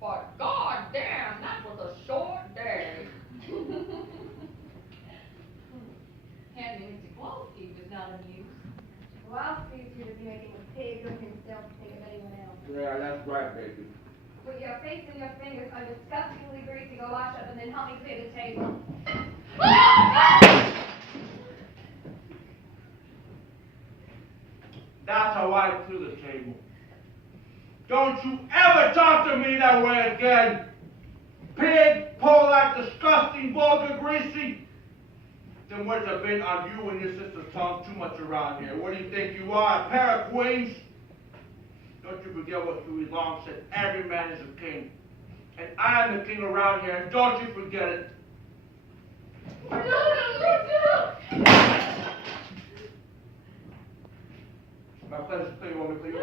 But goddamn, that was a short day. Handing Mr. Kowalski was not amused. Kowalski appeared to be making a pig of himself to think of anyone else. Yeah, that's right, baby. Put your face and your fingers are disgustingly greasy. Go wash up and then help me clear the table. That's how I clear the table. Don't you ever talk to me that way again. Pig, polite, disgusting, vulgar, greasy. Them words have been on you and your sister's tongue too much around here. What do you think you are, a pair of queens? Don't you forget what Huey Long said, every man is a king. And I am the king around here, and don't you forget it. My pleasure, please, woman, please.